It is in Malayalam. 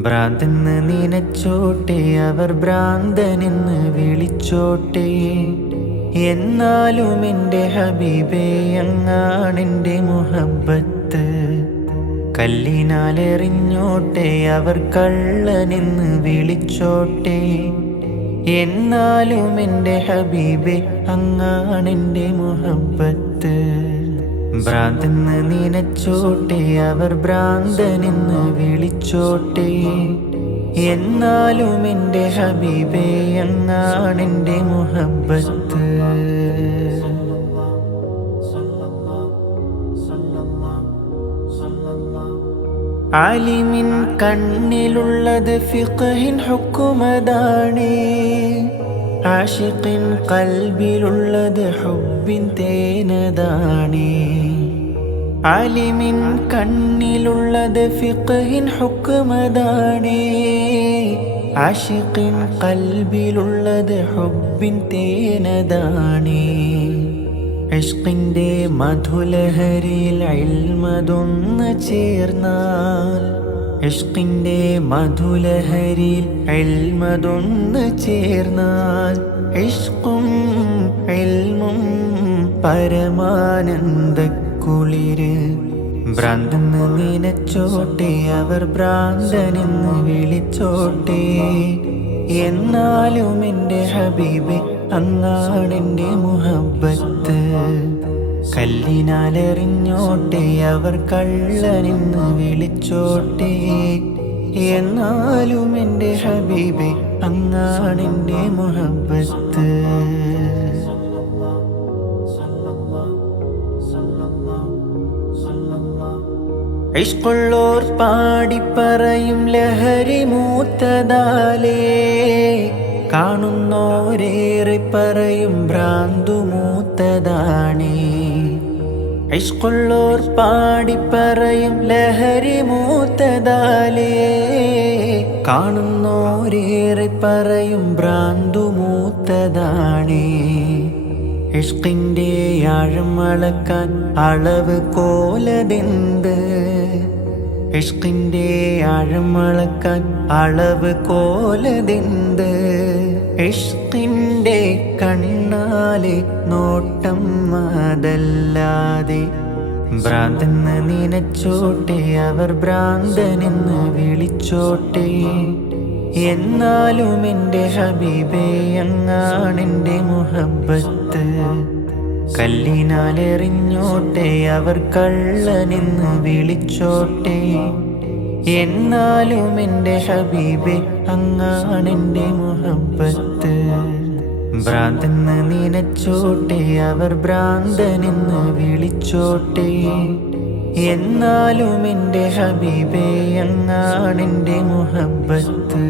ഭ്രാന്തെന്ന് നനച്ചോട്ടെ അവർ ഭ്രാന്തനെന്ന് വിളിച്ചോട്ടെ. എന്നാലും എന്റെ ഹബീബേ അങ്ങാണെന്റെ മുഹബത്ത് കല്ലിനാലെറിഞ്ഞോട്ടെ അവർ കള്ളനെന്ന് വിളിച്ചോട്ടെ. എന്നാലും എന്റെ ഹബീബെ അങ്ങാണെന്റെ മുഹബത്ത് ഭ്രാന്തെന്ന് നനച്ചോട്ടെ അവർ ഭ്രാന്തനെന്ന് വിളിച്ചോട്ടെ. എന്നാലും എന്റെ ഹബീബേ എന്നാണ് എന്റെ മുഹബത്ത് ആലിമിൻ കണ്ണിലുള്ളത് ഫിഖഹിൻ ഹുക്കുമതാണ്. ആഷിഖിൻ കൽബിലുള്ളത് ഹുബിൻ തേനതാണ്. ആലിമിൻ കണ്ണിലുള്ളത് ഫിഖിൻ ഹുക്കുമതാണേ ആഷിഖിൻ കൽബിലുള്ളത് ഹുബിൻ തേനതാണേ. ഇഷ്കിന്റെ മധുലഹരിയിൽ അൽമതൊന്ന് ചേർന്നാൽ. ഇഷ്കിന്റെ മധുലഹരിയിൽ അൽമതൊന്ന് ചേർന്നാൽ. ഇഷ്കും എൽമും പരമാനന്ദ കുളിര് ഭ്രാന്തെന്ന് നനച്ചോട്ടെ അവർ ഭ്രാന്തനെന്ന് വിളിച്ചോട്ടെ. എന്നാലും എന്റെ ഹബീബ് അങ്ങാണെന്റെ മുഹബത്ത് കല്ലിനാലെറിഞ്ഞോട്ടെ അവർ കള്ളനെന്ന് വിളിച്ചോട്ടെ. എന്നാലും എന്റെ ഹബീബ് അങ്ങാണെന്റെ മുഹബത്ത് ഇഷ്കുള്ളോർ പാടിപ്പറയും ലഹരി മൂത്തതാലേ. കാണുന്നോരേറെ പറയും ഭ്രാന്തു മൂത്തതാണേ. ഇഷ്കുള്ളോർ പാടിപ്പറയും ലഹരി മൂത്തതാലേ. കാണുന്നോരേറെ പറയും ഭ്രാന്തു മൂത്തതാണേ. ഇഷ്കിന്റെ ആഴം അളക്കാൻ അളവ് കോലതെന്ത്? ഇഷ്കിന്റെ ആഴം അളക്കാൻ അളവ് കോലതെന്ത്? ഇഷ്കിന്റെ കണ്ണാലെ നോട്ടം അതല്ലാതെ ഭ്രാന്തെന്ന് നനച്ചോട്ടെ അവർ ഭ്രാന്തനെന്ന് വിളിച്ചോട്ടെ. എന്നാലും എന്റെ ഹബീബേ അങ്ങാണെന്റെ മുഹബത്ത് കല്ലിനാലെറിഞ്ഞോട്ടെ അവർ കള്ളനെന്ന് വിളിച്ചോട്ടെ. എന്നാലും എന്റെ ഹബീബെ അങ്ങാണെന്റെ മുഹബത്ത് ഭ്രാന്തെന്ന് നിനച്ചോട്ടെ അവർ ഭ്രാന്തനെന്ന് വിളിച്ചോട്ടെ. എന്നാലും എന്റെ ഹബീബേ അങ്ങാണെന്റെ മുഹബത്ത്